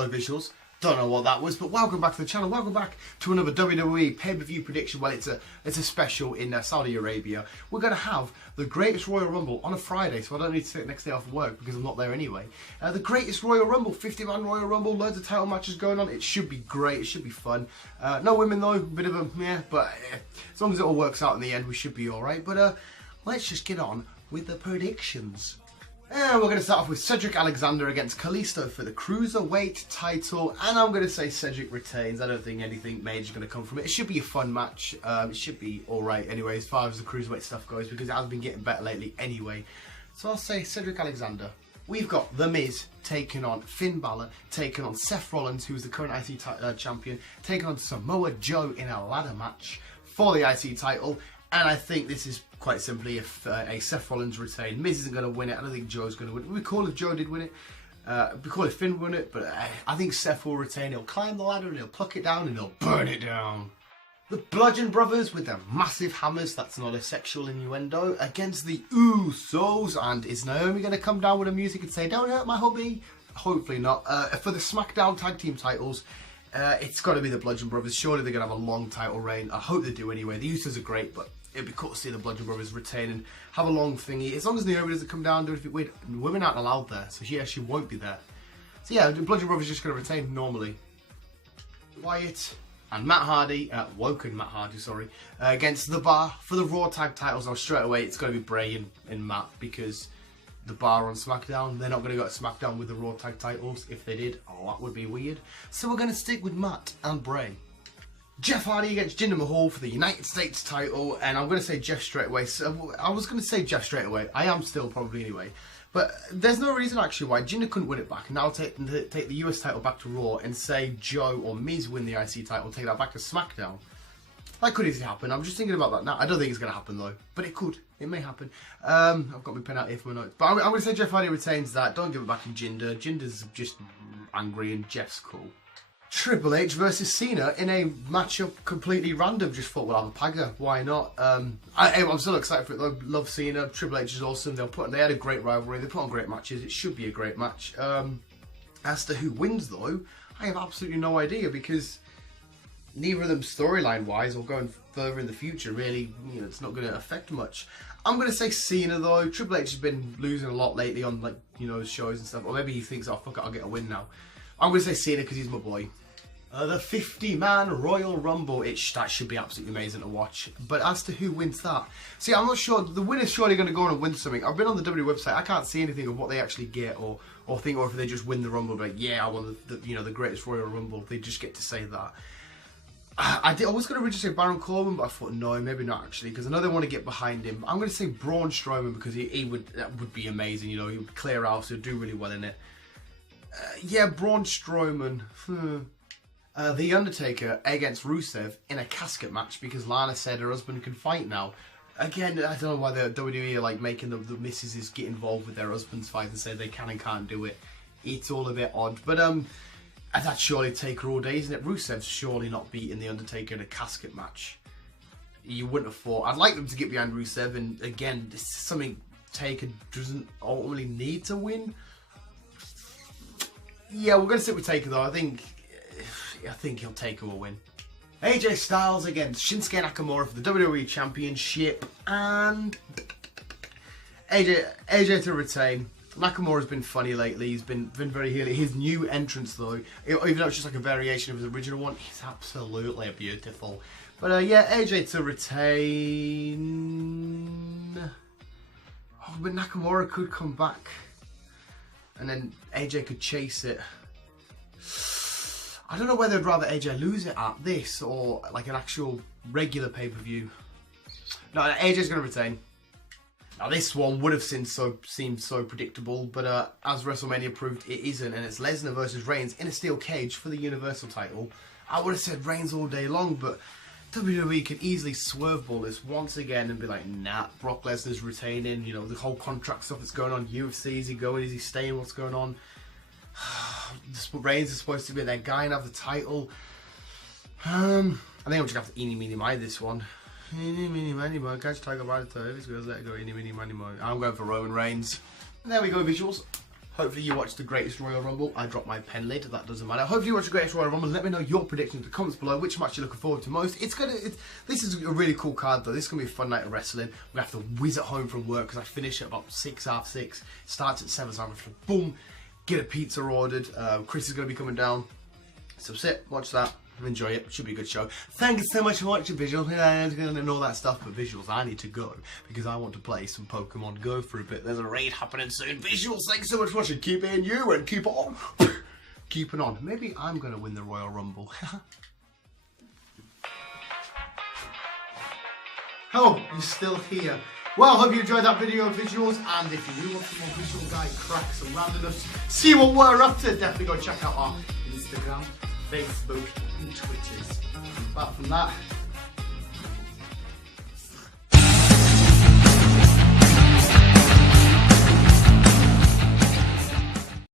Hello visuals, don't know what that was, but welcome back to the channel, welcome back to another WWE pay-per-view prediction. Well, it's a special in Saudi Arabia. We're going to have the greatest Royal Rumble on a Friday, so I don't need to take the next day off of work because I'm not there anyway. The greatest Royal Rumble, 50-man Royal Rumble, loads of title matches going on. It should be great, it should be fun. No women though, a bit of a meh, but as long as it all works out in the end, we should be alright. But let's just get on with the predictions. And we're going to start off with Cedric Alexander against Kalisto for the Cruiserweight title. And I'm going to say Cedric retains. I don't think anything major is going to come from it. It should be a fun match. It should be alright anyway as far as the Cruiserweight stuff goes, because it has been getting better lately anyway. So I'll say Cedric Alexander. We've got The Miz taking on Finn Balor, taking on Seth Rollins, who's the current IC champion, taking on Samoa Joe in a ladder match for the IC title. And I think this is quite simply if a Seth Rollins retained. Miz isn't going to win it. I don't think Joe's going to win it. We call if Joe did win it. We call if Finn won it. But I think Seth will retain. He'll climb the ladder and he'll pluck it down and he'll burn it down. The Bludgeon Brothers with their massive hammers. That's not a sexual innuendo. Against the Usos. And is Naomi going to come down with the music and say, "Don't hurt my hubby"? Hopefully not. For the SmackDown Tag Team titles, it's got to be the Bludgeon Brothers. Surely they're going to have a long title reign. I hope they do anyway. The Usos are great, but it'd be cool to see the Bludgeon Brothers retain and have a long thingy. As long as Naomi doesn't come down, do it. Weird. Women aren't allowed there, so yeah, she won't be there. So yeah, the Bludgeon Brothers just going to retain normally. Wyatt and Matt Hardy, Woken Matt Hardy, sorry, against The Bar for the Raw Tag titles. Now straight away, it's going to be Bray and Matt, because The Bar on SmackDown, they're not going to go to SmackDown with the Raw Tag titles. If they did, oh, that would be weird. So we're going to stick with Matt and Bray. Jeff Hardy against Jinder Mahal for the United States title, and I'm going to say Jeff straight away. So I was going to say Jeff straight away. I am still probably anyway. But there's no reason actually why Jinder couldn't win it back, and now take the US title back to Raw and say Joe or Miz win the IC title, take that back to SmackDown. That could easily happen. I'm just thinking about that now. I don't think it's going to happen though, but it could. It may happen. I've got my pen out here for my notes. But I'm going to say Jeff Hardy retains that. Don't give it back to Jinder. Jinder's just angry and Jeff's cool. Triple H versus Cena in a matchup completely random. Just thought, well, I'll Pagger. Why not? I'm still excited for it though. Love Cena. Triple H is awesome. They had a great rivalry. They put on great matches. It should be a great match. As to who wins though, I have absolutely no idea, because neither of them storyline wise or going further in the future really, you know, it's not going to affect much. I'm going to say Cena though. Triple H has been losing a lot lately on, like, you know, shows and stuff. Or maybe he thinks, oh fuck it, I'll get a win now. I'm going to say Cena because he's my boy. The 50-man Royal Rumble, that should be absolutely amazing to watch. But as to who wins that, see, I'm not sure. The winner's surely going to go on and win something. I've been on the WWE website. I can't see anything of what they actually get, or if they just win the Rumble, like, yeah, I won the greatest Royal Rumble. They just get to say that. I was going to originally say Baron Corbin, but I thought no, maybe not actually, because I know they want to get behind him. I'm going to say Braun Strowman because that would be amazing. You know, he would clear house. He'd do really well in it. Yeah, Braun Strowman. The Undertaker against Rusev in a casket match because Lana said her husband can fight now. Again, I don't know why the WWE are like making the missuses get involved with their husbands fight and say they can and can't do it. It's all a bit odd, but that's surely Taker all day, isn't it? Rusev's surely not beating the Undertaker in a casket match. You wouldn't have thought. I'd like them to get behind Rusev, and again, this is something Taker doesn't ultimately need to win. Yeah, we're going to sit with Taker though. I think he'll take a win. AJ Styles against Shinsuke Nakamura for the WWE Championship, and AJ to retain. Nakamura's been funny lately. He's been very healy. His new entrance though, even though it's just like a variation of his original one, he's absolutely beautiful. But yeah, AJ to retain. Oh, but Nakamura could come back, and then AJ could chase it. I don't know whether I'd rather AJ lose it at this or like an actual regular pay-per-view. No, AJ's going to retain. Now this one would have seemed so predictable, but as WrestleMania proved, it isn't, and it's Lesnar versus Reigns in a steel cage for the Universal title. I would have said Reigns all day long, but WWE could easily swerveball this once again and be like, nah, Brock Lesnar's retaining. You know, the whole contract stuff that's going on. UFC, is he going? Is he staying? What's going on? Reigns is supposed to be their guy and have the title. I think I'm just going to have to eeny, meeny, miny this one. Eeny, meeny, miny, mo. Catch Tiger by the toe. Let's go, let it go. Eeny, meeny, miny, mo. I'm going for Roman Reigns. There we go, visuals. Hopefully you watched the Greatest Royal Rumble. I dropped my pen lid, that doesn't matter. Hopefully you watched the Greatest Royal Rumble. Let me know your predictions in the comments below. Which match you're looking forward to most. This is a really cool card though. This is going to be a fun night of wrestling. We're going to have to whiz at home from work because I finish at about 6, half 6. Starts at 7, so I'm going to boom, get a pizza ordered. Chris is going to be coming down. So sit, watch that. Enjoy it. Should be a good show. Thank you so much for watching visuals and all that stuff. But visuals, I need to go because I want to play some Pokemon Go for a bit. There's a raid happening soon. Visuals, thanks so much for watching. Keep being you and keep on keeping on. Maybe I'm gonna win the Royal Rumble. Oh, you're still here. Well, hope you enjoyed that video of visuals, and if you do want some more visual guy cracks and randomness, see what we're up to, definitely go check out our Instagram, Facebook, and Twitters. Apart from that,